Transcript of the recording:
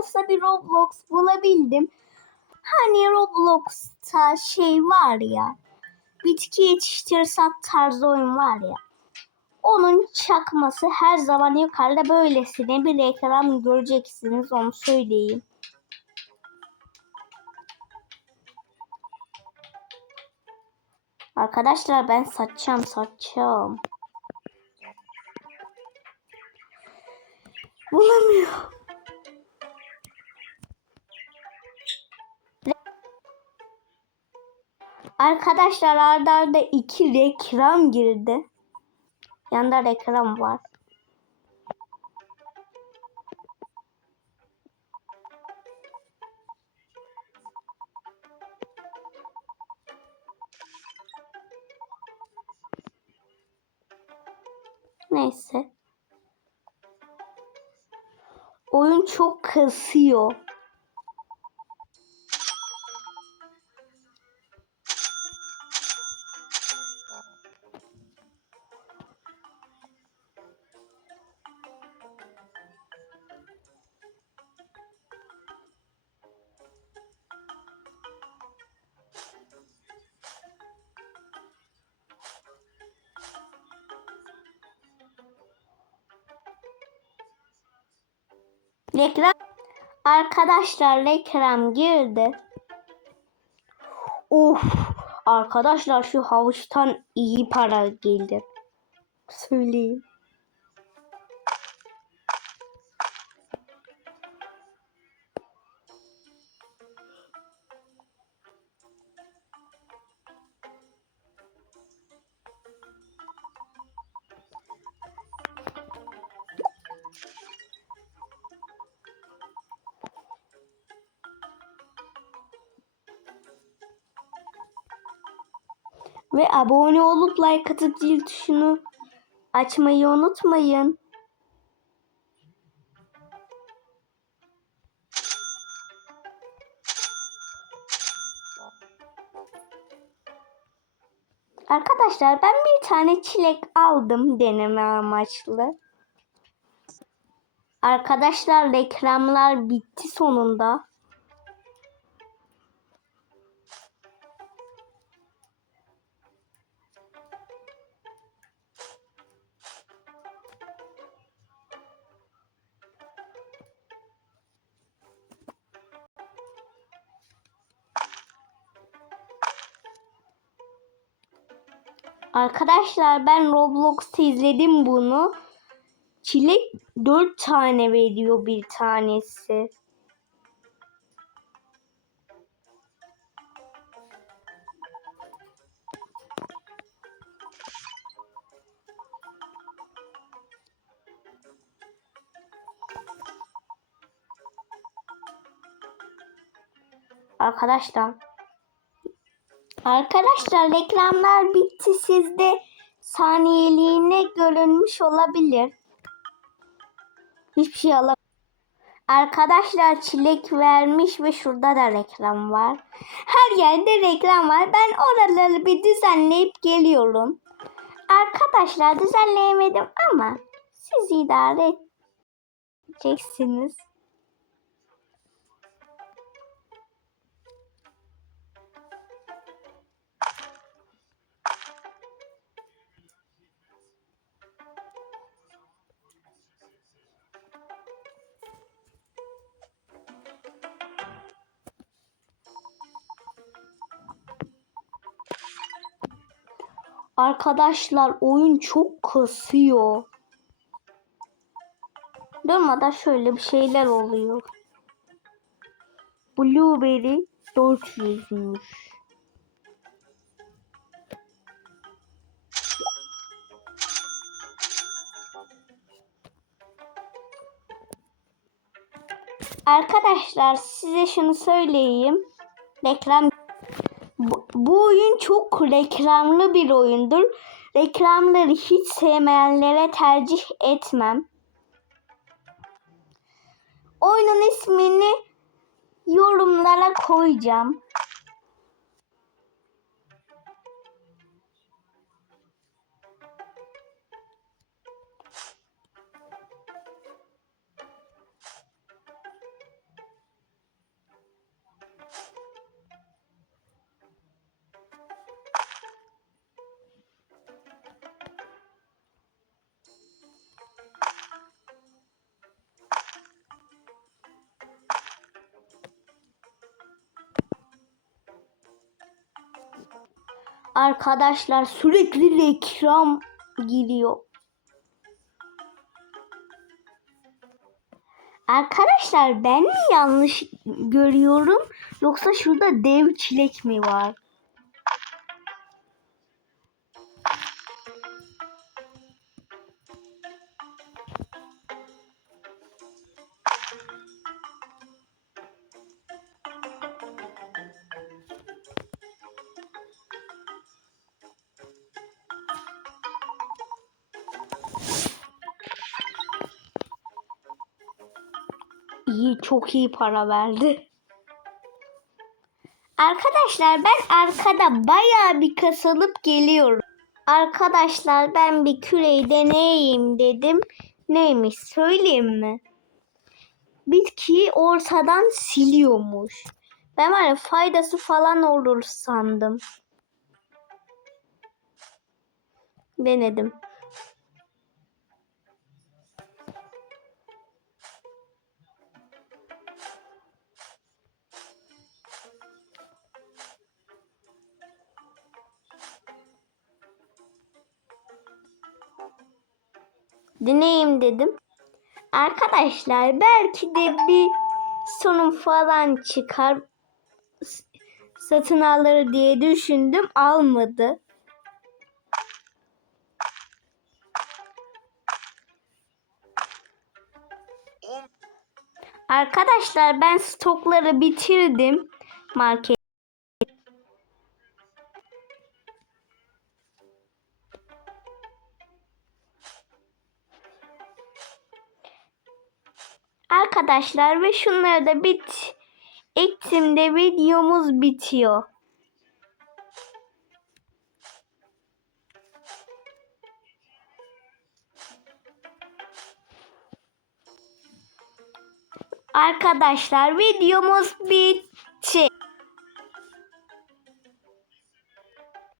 olsa bir Roblox bulabildim. Hani Roblox'ta şey var ya. Bitki yetiştir sat tarzı oyun var ya. Onun çakması her zaman yukarıda böylesine bir ekran göreceksiniz onu söyleyeyim. Arkadaşlar ben satacağım satacağım. Bulamıyorum. Arkadaşlar arda arda iki reklam girdi. Yanında reklam var. Neyse. Oyun çok kasıyor. Reklam Arkadaşlar reklam girdi. Of arkadaşlar şu havuçtan iyi para geldi. Söyleyeyim. Ve abone olup like atıp zil tuşunu açmayı unutmayın. Arkadaşlar ben bir tane çilek aldım deneme amaçlı. Arkadaşlar reklamlar bitti sonunda. Arkadaşlar ben Roblox'ta izledim bunu. Çilek 4 tane veriyor bir tanesi. Arkadaşlar Arkadaşlar reklamlar bitti. Sizde saniyeliğine görünmüş olabilir. Hiçbir şey alam. Arkadaşlar çilek vermiş ve şurada da reklam var. Her yerde reklam var. Ben oraları bir düzenleyip geliyorum. Arkadaşlar düzenleyemedim ama siz idare edeceksiniz. Arkadaşlar oyun çok kasıyor. Durmadan şöyle bir şeyler oluyor. Blueberry 400'müş. Arkadaşlar size şunu söyleyeyim. Reklam bu, oyun çok reklamlı bir oyundur. Reklamları hiç sevmeyenlere tercih etmem. Oyunun ismini yorumlara koyacağım. Arkadaşlar sürekli reklam giriyor. Arkadaşlar ben mi yanlış görüyorum yoksa şurada dev çilek mi var? İyi, çok iyi para verdi. Arkadaşlar ben arkada bayağı bir kasılıp geliyorum. Arkadaşlar ben bir küreyi deneyeyim dedim. Neymiş söyleyeyim mi? Bitkiyi ortadan siliyormuş. Ben var faydası falan olur sandım. Denedim. Deneyim dedim. Arkadaşlar belki de bir sorun falan çıkar satın alır diye düşündüm almadı. Arkadaşlar ben stokları bitirdim market. Arkadaşlar ve şunları da bit ektim de videomuz bitiyor. Arkadaşlar videomuz bitti.